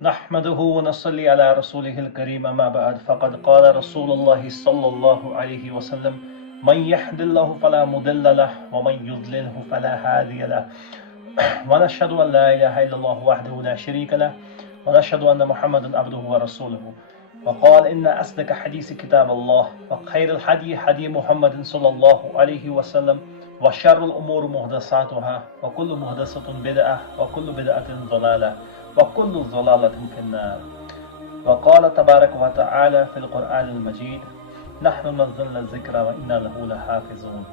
نحمده ونصلي على رسوله الكريم أما بعد فقد قال رسول الله صلى الله عليه وسلم من يهد الله فلا مضل له ومن يضلله فلا هادي له ونشهد أن لا إله إلا الله وحده لا شريك له ونشهد أن محمدا عبده ورسوله وقال إن أصدق حديث كتاب الله وخير الحدي حدي محمد صلى الله عليه وسلم وشر الأمور محدثاتها وكل محدثة بدعة وكل بدعة ضلالة وكل ضلالة في النار وقال تبارك وتعالى في القرآن المجيد نحن نزلنا الذكر وإنا له لحافظون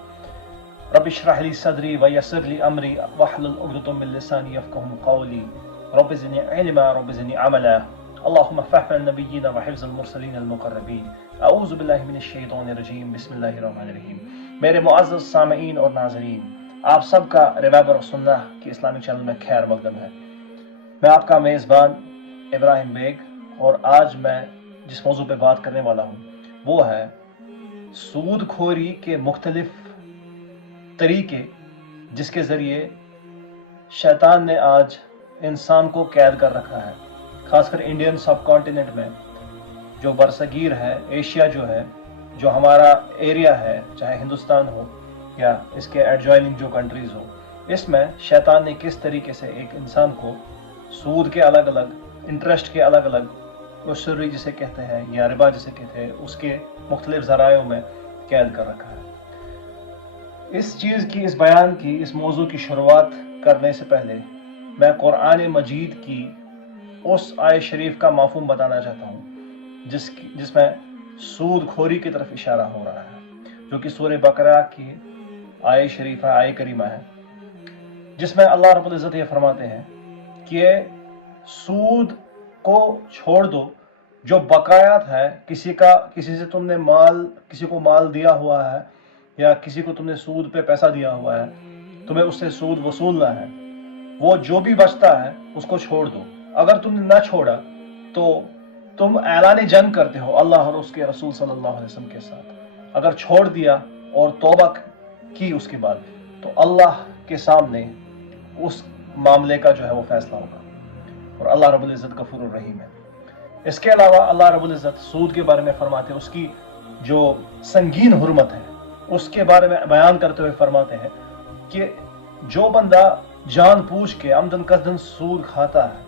رب اشرح لي صدري ويسر لي أمري واحلل عقدة من لساني يفقهوا قولي رب زدني علما رب زدني عملا اللهم فهم النبيين وحفظ المرسلين المقربين اعوذ باللہ من الشیطان الرجیم بسم اللہ الرحمن الرحیم۔ میرے معزز سامعین اور ناظرین، آپ سب کا ریوائور سننا کی اسلامی چینل میں خیر مقدم ہے۔ میں آپ کا میزبان ابراہیم بیگ، اور آج میں جس موضوع پہ بات کرنے والا ہوں وہ ہے سود خوری کے مختلف طریقے جس کے ذریعے شیطان نے آج انسان کو قید کر رکھا ہے، خاص کر انڈین سب کانٹیننٹ میں، جو برصغیر ہے، ایشیا جو ہے، جو ہمارا ایریا ہے، چاہے ہندوستان ہو یا اس کے ایڈجوائننگ جو کنٹریز ہو، اس میں شیطان نے کس طریقے سے ایک انسان کو سود کے الگ الگ، انٹرسٹ کے الگ الگ، اسوری جسے کہتے ہیں یا ربا جسے کہتے ہیں، اس کے مختلف ذرائعوں میں قید کر رکھا ہے۔ اس چیز کی، اس بیان کی، اس موضوع کی شروعات کرنے سے پہلے میں قرآن مجید کی اس آیت شریف کا مفہوم بتانا چاہتا ہوں جس میں سود خوری کی طرف اشارہ ہو رہا ہے، جو کہ سورہ بقرہ کی آیت شریفہ، آیت کریمہ ہے، جس میں اللہ رب العزت یہ فرماتے ہیں کہ سود کو چھوڑ دو، جو بقایات ہے، کسی سے تم نے کسی کو مال دیا ہوا ہے یا کسی کو تم نے سود پہ پیسہ دیا ہوا ہے، تمہیں اس سے سود وصولنا ہے، وہ جو بھی بچتا ہے اس کو چھوڑ دو۔ اگر تم نے نہ چھوڑا تو تم اعلان جنگ کرتے ہو اللہ اور اس کے رسول صلی اللہ علیہ وسلم کے ساتھ۔ اگر چھوڑ دیا اور توبہ کی اس کے بعد تو اللہ کے سامنے اس معاملے کا جو ہے وہ فیصلہ ہوگا، اور اللہ رب العزت غفور الرحیم ہے۔ اس کے علاوہ اللہ رب العزت سود کے بارے میں فرماتے ہیں، اس کی جو سنگین حرمت ہے اس کے بارے میں بیان کرتے ہوئے فرماتے ہیں کہ جو بندہ جان بوجھ کے عمدن قصدن سود کھاتا ہے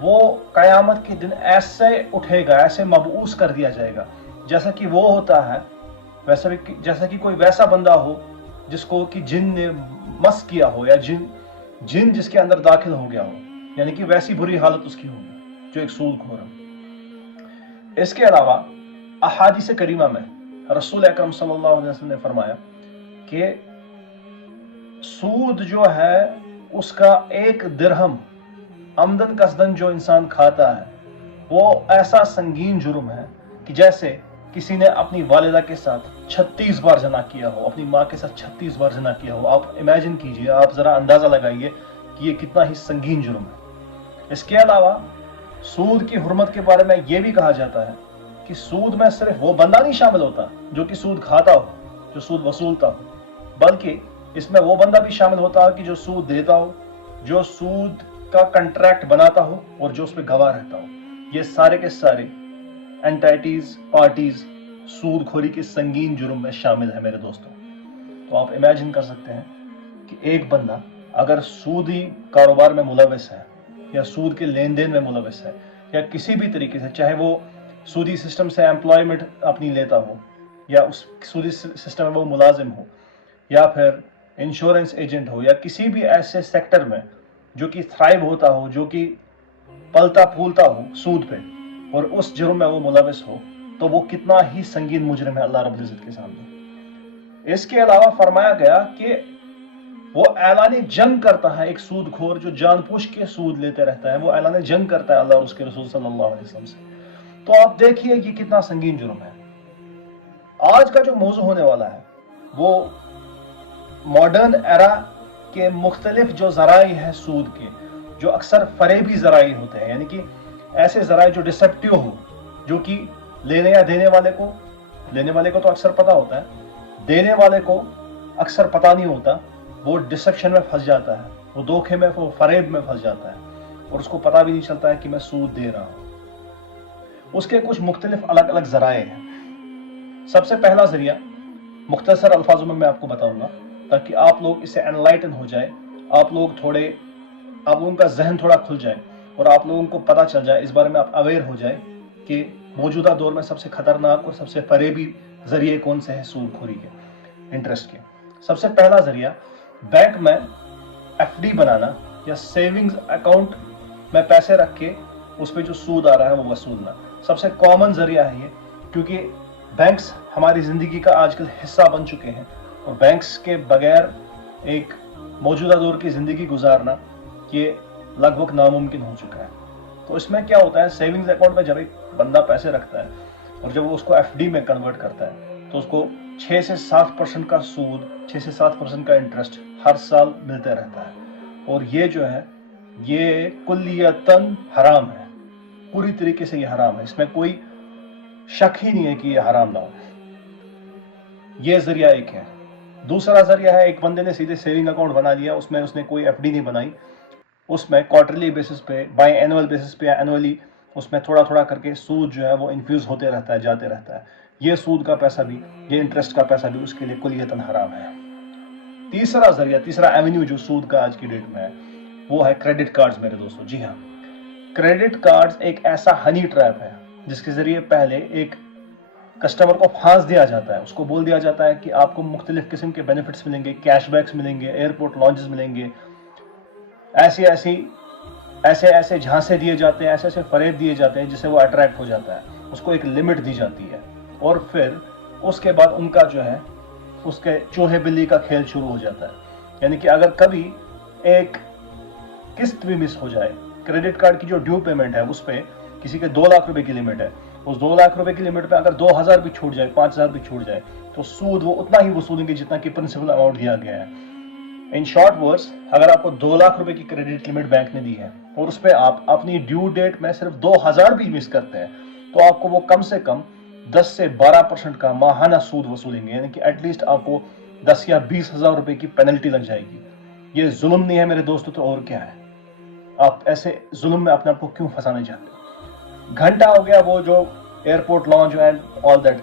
وہ قیامت کے دن ایسے اٹھے گا، ایسے مبعوث کر دیا جائے گا جیسا کہ وہ ہوتا ہے، جیسا کہ کوئی ویسا بندہ ہو جس کو کہ جن نے مس کیا ہو، یا جن جس کے اندر داخل ہو گیا ہو، یعنی کہ ویسی بری حالت اس کی ہوگی جو ایک سود کھور ہے۔ اس کے علاوہ احادیث کریمہ میں رسول اکرم صلی اللہ علیہ وسلم نے فرمایا کہ سود جو ہے اس کا ایک درہم عمدن قصدن جو انسان کھاتا ہے وہ ایسا سنگین جرم ہے کہ جیسے کسی نے اپنی والدہ کے ساتھ 36 بار زنا کیا ہو، اپنی ماں کے ساتھ 36 بار زنا کیا ہو۔ آپ امیجن کیجئے، آپ ذرا اندازہ لگائیے کہ یہ کتنا ہی سنگین جرم ہے۔ اس کے علاوہ سود کی حرمت کے بارے میں یہ بھی کہا جاتا ہے کہ سود میں صرف وہ بندہ نہیں شامل ہوتا جو کہ سود کھاتا ہو، جو سود وصولتا ہو، بلکہ اس میں وہ بندہ بھی شامل ہوتا ہے کہ جو سود دیتا ہو، جو سود کا کنٹریکٹ بناتا ہو، اور جو اس پہ گواہ رہتا ہو۔ یہ سارے کے سارے اینٹائٹیز، پارٹیز سود خوری کے سنگین جرم میں شامل ہے میرے دوستوں۔ تو آپ امیجن کر سکتے ہیں کہ ایک بندہ اگر سودی کاروبار میں ملوث ہے، یا سود کے لین دین میں ملوث ہے، یا کسی بھی طریقے سے، چاہے وہ سودی سسٹم سے امپلائمنٹ اپنی لیتا ہو، یا اس سودی سسٹم میں وہ ملازم ہو، یا پھر انشورنس ایجنٹ ہو، یا کسی بھی ایسے سیکٹر میں جو کہ تھرائیو ہوتا ہو، جو کہ پلتا پھولتا ہو سود پہ، اور اس جرم میں وہ ملوث ہو، تو وہ کتنا ہی سنگین مجرم ہے اللہ رب العزت کے سامنے۔ اس کے علاوہ فرمایا گیا کہ وہ اعلان جنگ کرتا ہے، ایک سود کھور جو جان بوجھ کے سود لیتے رہتا ہے، وہ اعلان جنگ کرتا ہے اللہ اور اس کے رسول صلی اللہ علیہ وسلم سے۔ تو آپ دیکھیے کہ کتنا سنگین جرم ہے۔ آج کا جو موضوع ہونے والا ہے وہ ماڈرن ایرا کے مختلف جو ذرائع ہیں سود کے، جو اکثر فریبی ذرائع ہوتے ہیں، یعنی کہ ایسے ذرائع جو ڈسپٹیو ہو، جو کہ لینے یا دینے والے کو تو اکثر پتہ ہوتا ہے، دینے والے کو اکثر پتہ نہیں ہوتا، وہ ڈسپشن میں پھنس جاتا ہے، وہ دھوکے میں، وہ فریب میں پھنس جاتا ہے۔ اور اس کو پتا بھی نہیں چلتا ہے کہ میں سود دے رہا ہوں۔ اس کے کچھ مختلف الگ الگ ذرائع ہیں۔ سب سے پہلا ذریعہ مختصر الفاظوں میں آپ کو بتاؤں گا تاکہ آپ لوگ اس سے انلائٹن ہو جائے، آپ لوگوں کا ذہن تھوڑا کھل جائے اور آپ لوگوں کو پتا چل جائے، اس بارے میں آپ اویئر ہو جائے کہ موجودہ دور میں سب سے خطرناک اور سب سے فریبی ذریعے کون سے ہیں سود خوری کے، انٹرسٹ کے۔ سب سے پہلا ذریعہ بینک میں ایف ڈی بنانا یا سیونگز اکاؤنٹ میں پیسے رکھ کے اس پہ جو سود آ رہا ہے وہ وصولنا۔ سب سے کامن ذریعہ ہے یہ، کیونکہ بینکس ہماری زندگی کا آج کل حصہ بن چکے ہیں اور بینکس کے بغیر ایک موجودہ دور کی زندگی گزارنا یہ لگ بھگ ناممکن ہو چکا ہے۔ تو اس میں کیا ہوتا ہے، سیونگز اکاؤنٹ میں جب ایک بندہ پیسے رکھتا ہے اور جب وہ اس کو ایف ڈی میں کنورٹ کرتا ہے تو اس کو 6 سے 7% کا سود، 6 سے 7% کا انٹرسٹ ہر سال ملتا رہتا ہے، اور یہ جو ہے یہ کلیتاً حرام ہے، پوری طریقے سے یہ حرام ہے، اس میں کوئی شک ہی نہیں ہے کہ یہ حرام نہ ہو۔ یہ ذریعہ ایک ہے۔ دوسرا ذریعہ ہے، ایک بندے نے سیدھے سیونگ اکاؤنٹ بنا لیا، اس میں اس نے کوئی ایف ڈی نہیں بنائی، اس میں کوارٹرلی بیسس پہ، بائی اینول بیسس پہ یا اینولی اس میں تھوڑا تھوڑا کر کے سود جو ہے وہ انفیوز ہوتے رہتا ہے، جاتے رہتا ہے۔ یہ سود کا پیسہ بھی، یہ انٹرسٹ کا پیسہ بھی اس کے لیے کلیتاً حرام ہے۔ تیسرا ذریعہ، تیسرا ایونیو جو سود کا آج کی ڈیٹ میں ہے وہ ہے کریڈٹ کارڈز میرے دوستو۔ جی ہاں، کریڈٹ کارڈز ایک ایسا ہنی ٹریپ ہے جس کے ذریعے پہلے ایک کسٹمر کو پھانس دیا جاتا ہے، اس کو بول دیا جاتا ہے کہ آپ کو مختلف قسم کے بینیفٹس ملیں گے، کیش بیکس ملیں گے، ایئرپورٹ لانچز ملیں گے، ایسے جھانسے دیے جاتے ہیں، ایسے فریب دیے جاتے ہیں جس سے وہ اٹریکٹ ہو جاتا ہے، اس کو ایک لمٹ دی جاتی ہے، اور پھر اس کے بعد ان کا جو ہے اس کے چوہے بلی کا کھیل شروع ہو جاتا ہے۔ یعنی کہ اگر کبھی ایک قسط بھی مس ہو جائے، کریڈٹ کارڈ کی جو ڈیو پیمنٹ ہے اس پہ کسی کے 2 لاکھ روپے کی لمٹ ہے، اس 2 لاکھ روپے کی لمٹ پہ اگر 2,000 بھی چھوٹ جائے، 5,000 بھی چھوٹ جائے تو سود وہ اتنا ہی وصولیں گے جتنا کہ پرنسپل اماؤنٹ دیا گیا ہے۔ ان شارٹ ورڈز، اگر آپ کو 2 لاکھ روپے کی کریڈٹ لمٹ بینک نے دی ہے اور اس پہ آپ اپنی ڈیو ڈیٹ میں صرف 2,000 بھی مس کرتے ہیں تو آپ کو وہ کم سے کم 10 سے 12% کا ماہانہ سود وصولیں گے، یعنی کہ ایٹ لیسٹ آپ کو 10 یا 20,000 روپے کی پینلٹی لگ جائے گی۔ یہ ظلم نہیں ہے میرے دوستو تو اور کیا ہے؟ آپ ایسے ظلم میں اپنے آپ کو کیوں پھنسانا چاہتے ہیں؟ گھنٹہ ہو گیا وہ جو airport launch and all that,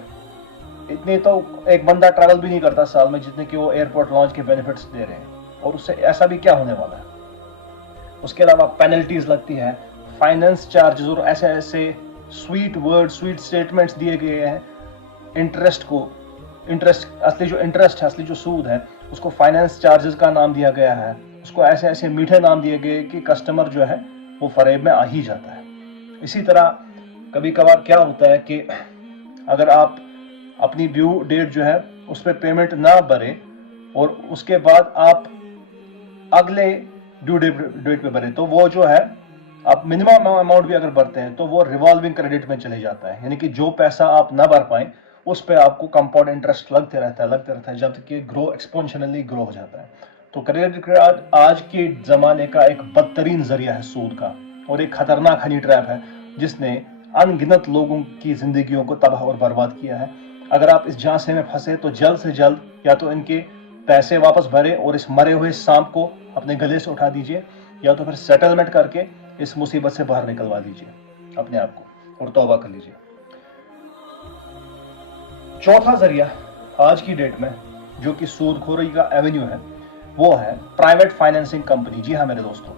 اتنے تو ایک بندہ ٹریول بھی نہیں کرتا سال میں جتنے کہ وہ ایئرپورٹ لانچ کے بینیفٹس دے رہے ہیں، اور اس سے ایسا بھی کیا ہونے والا ہے؟ اس کے علاوہ پینلٹیز لگتی ہے، فائنانس چارجز، اور ایسے سویٹ ورڈ، سویٹ سٹیٹمنٹس دیے گئے ہیں انٹرسٹ اصلی جو انٹرسٹ ہے، اصلی جو سود ہے اس کو فائنانس چارجز کا نام دیا گیا ہے، اس کو ایسے میٹھے نام دیے گئے کہ کسٹمر جو ہے وہ فریب میں آ ہی جاتا ہے۔ اسی طرح کبھی کبھار کیا ہوتا ہے کہ اگر آپ اپنی ڈیو ڈیٹ جو ہے اس پہ پیمنٹ نہ بھرے اور اس کے بعد آپ اگلے ڈیو ڈیٹ پہ بھرے تو وہ جو ہے آپ منیمم اماؤنٹ بھی اگر بھرتے ہیں تو وہ ریوالونگ کریڈٹ میں چلے جاتا ہے، یعنی کہ جو پیسہ آپ نہ بھر پائیں اس پہ آپ کو کمپاؤنڈ انٹرسٹ لگتے رہتا ہے جب تک کہ ایکسپونشنلی گرو ہو جاتا ہے۔ تو کریڈٹ کارڈ آج کے زمانے کا ایک بدترین ذریعہ ہے سود کا، اور ایک خطرناک ہنی ٹریپ ہے جس نے ان گنت لوگوں کی زندگیوں کو تباہ اور برباد کیا ہے۔ اگر آپ اس جھانسے میں پھنسے تو جلد سے جلد یا تو ان کے پیسے واپس بھرے اور اس مرے ہوئے سانپ کو اپنے گلے سے اٹھا دیجئے، یا تو پھر سیٹلمنٹ کر کے اس مصیبت سے باہر نکلوا دیجئے اپنے آپ کو اور توبہ کر لیجئے۔ چوتھا ذریعہ آج کی ڈیٹ میں جو کہ سود خوری کا ایونیو ہے وہ ہے پرائیویٹ فائنینسنگ کمپنی۔ جی ہاں میرے دوستو،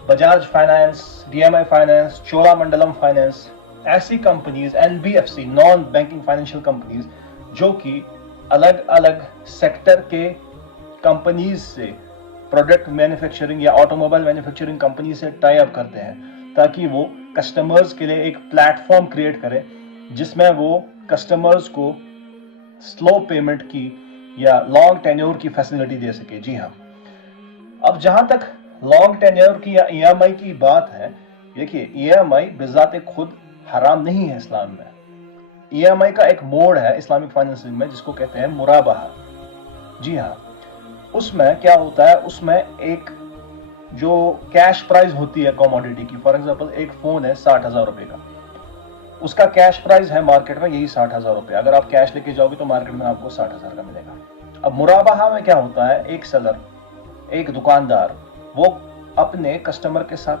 بجاج فائنانس، ڈی ایم آئی فائنانس، چولا منڈلم فائنانس، ایسی companies, NBFC non banking financial companies جو کہ الگ الگ سیکٹر کے کمپنیز سے پروڈکٹ مینوفیکچرنگ یا آٹو موبائل مینوفیکچرنگ کمپنی سے ٹائی اپ کرتے ہیں تاکہ وہ کسٹمرز کے لیے ایک پلیٹ فارم کریٹ کرے جس میں وہ کسٹمرز کو سلو پیمنٹ کی یا لانگ ٹینیور کی فیسلٹی دے سکے۔ جی ہاں، اب جہاں تک لانگ ٹینیور کی یا EMI کی بات ہے، دیکھیے EMI بذات خود حرام نہیں ہے اسلام میں۔ EMI کا ایک موڈ ہے اسلامک فائنینسنگ میں جس کو کہتے ہیں مرابحہ۔ جی ہاں، اس میں کیا ہوتا ہے، اس میں ایک جو کیش پرائز ہوتی ہے کموڈیٹی کی، فار ایگزامپل ایک فون ہے 60,000 روپے کا، اس کا کیش پرائز ہے مارکیٹ میں یہی 60,000 روپے، اگر آپ کیش لے کے جاؤ گے تو مارکیٹ میں آپ کو 60,000 کا ملے گا۔ اب مرابحہ میں کیا ہوتا ہے، ایک سیلر، ایک دکاندار، وہ اپنے کسٹمر کے ساتھ